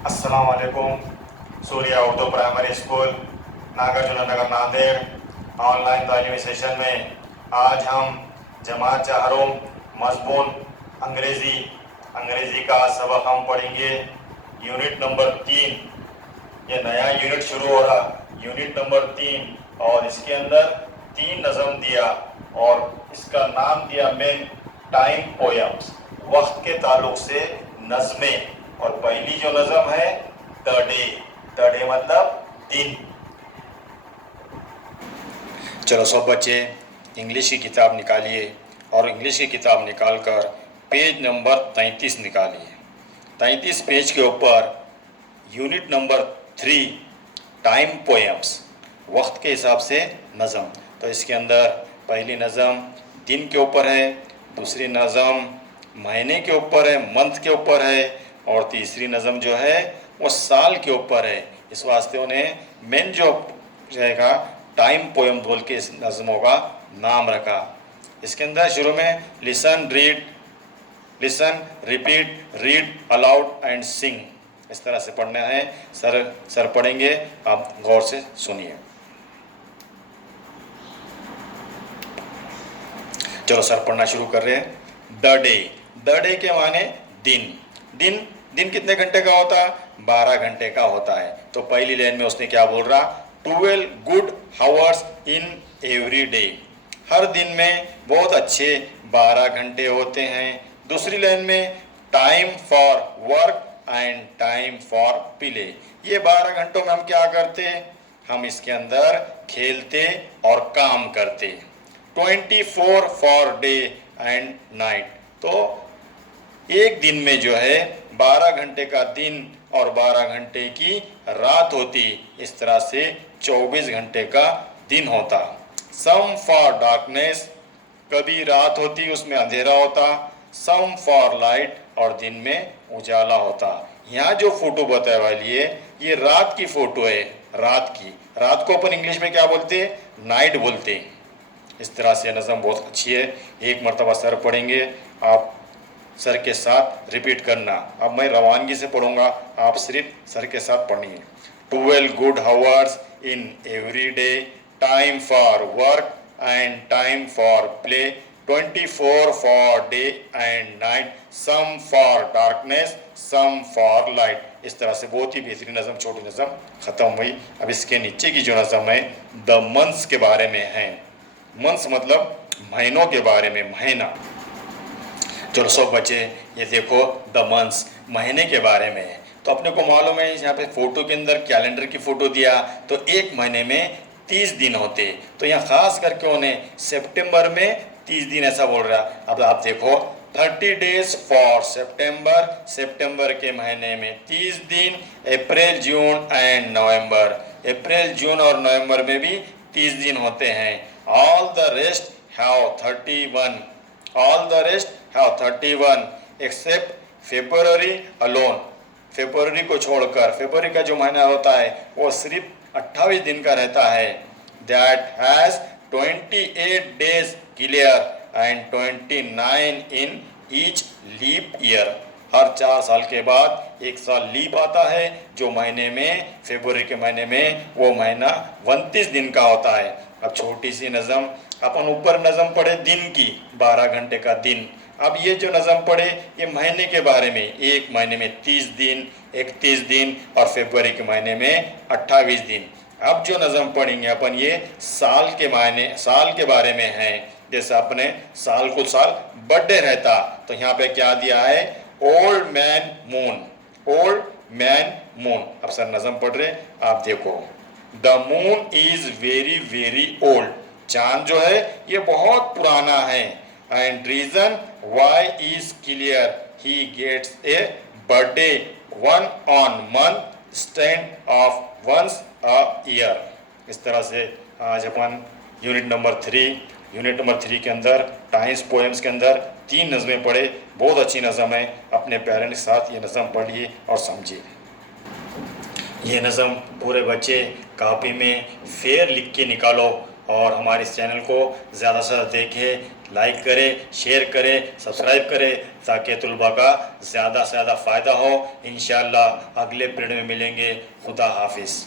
अस्सलाम वालेकुम। Surya Urdu primary school Nagarjuna नगर Nanded online तालीमी सेशन में आज हम जमात चाहरों मज़मून अंग्रेज़ी का सबक हम पढ़ेंगे। यूनिट नंबर 3, ये नया यूनिट शुरू हो रहा, यूनिट नंबर 3, और इसके अंदर 3 नज़म दिया और इसका नाम दिया मेन टाइम पोयम्स, वक्त के ताल्लुक से नज़में। और पहली जो नज़म है द डे, द डे मतलब दिन। चलो सब बच्चे इंग्लिश की किताब निकालिए और इंग्लिश की किताब निकालकर पेज नंबर 33 निकालिए। 33 पेज के ऊपर यूनिट नंबर 3 टाइम पोएम्स, वक्त के हिसाब से नज़म। तो इसके अंदर पहली नज़म दिन के ऊपर है, दूसरी नज़म महीने के ऊपर है, मंथ के ऊपर है, और तीसरी नज़म जो है वो साल के ऊपर है। इस वास्ते उन्हें मेन जो रहेगा टाइम पोएम बोल के इस नज़मों का नाम रखा। इसके अंदर शुरू में listen repeat read aloud and सिंग, इस तरह से पढ़ना है। सर पढ़ेंगे, आप गौर से सुनिए। चलो सर पढ़ना शुरू कर रहे हैं। द डे के माने दिन। दिन दिन कितने घंटे का होता है? 12 घंटे का होता है। तो पहली लाइन में उसने क्या बोल रहा? 12 good hours in every day, हर दिन में बहुत अच्छे 12 घंटे होते हैं। दूसरी लाइन में time for work and time for play, ये 12 घंटों में हम क्या करते? हम इसके अंदर खेलते और काम करते। 24 फॉर डे एंड नाइट, तो एक दिन में जो है 12 घंटे का दिन और 12 घंटे की रात होती। इस तरह से 24 घंटे का दिन होता। सम फॉर डार्कनेस, कभी रात होती उसमें अंधेरा होता। सम फॉर लाइट, और दिन में उजाला होता। यहाँ जो फोटो बताए वाली है ये रात की फोटो है। रात को अपन इंग्लिश में क्या बोलते? नाइट बोलते। इस तरह से नज़म बहुत अच्छी है। एक मरतबा सर पढ़ेंगे, आप सर के साथ रिपीट करना। अब मैं रवानगी से पढ़ूंगा, आप सिर्फ सर के साथ पढ़िए। 12 good hours in every day, time for work and time for play, 24 for day and night, some for darkness some for light. इस तरह से बहुत ही बेहतरीन नज़म, छोटी नज़म ख़त्म हुई। अब इसके नीचे की जो नज़म है द मंथ्स के बारे में है। मंथ्स मतलब महीनों के बारे में, महीना। चलो सब बच्चे ये देखो द मंथ्स, महीने के बारे में है। तो अपने को मालूम है यहाँ पे फोटो के अंदर कैलेंडर की फोटो दिया, तो एक महीने में 30 दिन होते। तो यहाँ खास करके उन्हें सितंबर में 30 दिन ऐसा बोल रहा। अब आप देखो 30 डेज फॉर सितंबर, सितंबर के महीने में 30 दिन। अप्रैल जून एंड नवंबर, अप्रैल जून और नवंबर में भी 30 दिन होते हैं। All the rest have 31, all the rest have 31 except February alone, February को छोड़कर। फेब्रुअरी का जो महीना होता है वो सिर्फ 28 दिन का रहता है। That has 28 days clear and 29 in each leap year, हर 4 साल के बाद एक साल लीप आता है, जो महीने में फरवरी के महीने में वो महीना 29 दिन का होता है। अब छोटी सी नज़म, अपन ऊपर नज़म पढ़े दिन की, 12 घंटे का दिन। अब ये जो नज़म पढ़े ये महीने के बारे में, एक महीने में 30 दिन, 31 दिन, और फरवरी के महीने में 28 दिन। अब जो नज़म पढ़ेंगे अपन ये साल के मायने, साल के बारे में है। जैसे अपने साल को साल बर्थडे रहता, तो यहाँ पे क्या दिया है? Old man moon, old man moon. अब सर नज़म पढ़ रहे, आप देखो। The moon is very very old, चांद जो है ये बहुत पुराना है। And reason why is clear, he gets a birthday one on month stand of once a year. इस तरह से आज अपन यूनिट नंबर 3 के अंदर टाइम्स पोएम्स के अंदर 3 नज़में पढ़े। बहुत अच्छी नज़म है, अपने पेरेंट्स के साथ ये नज़म पढ़िए और समझिए। ये नज़म पूरे बच्चे कापी में फेयर लिख के निकालो, और हमारे इस चैनल को ज़्यादा से ज़्यादा देखें लाइक करें, शेयर करें, सब्सक्राइब करें ताकि तुलबा का ज़्यादा से ज़्यादा फ़ायदा हो। इंशाअल्लाह अगले पीरियड में मिलेंगे। खुदा हाफिज़।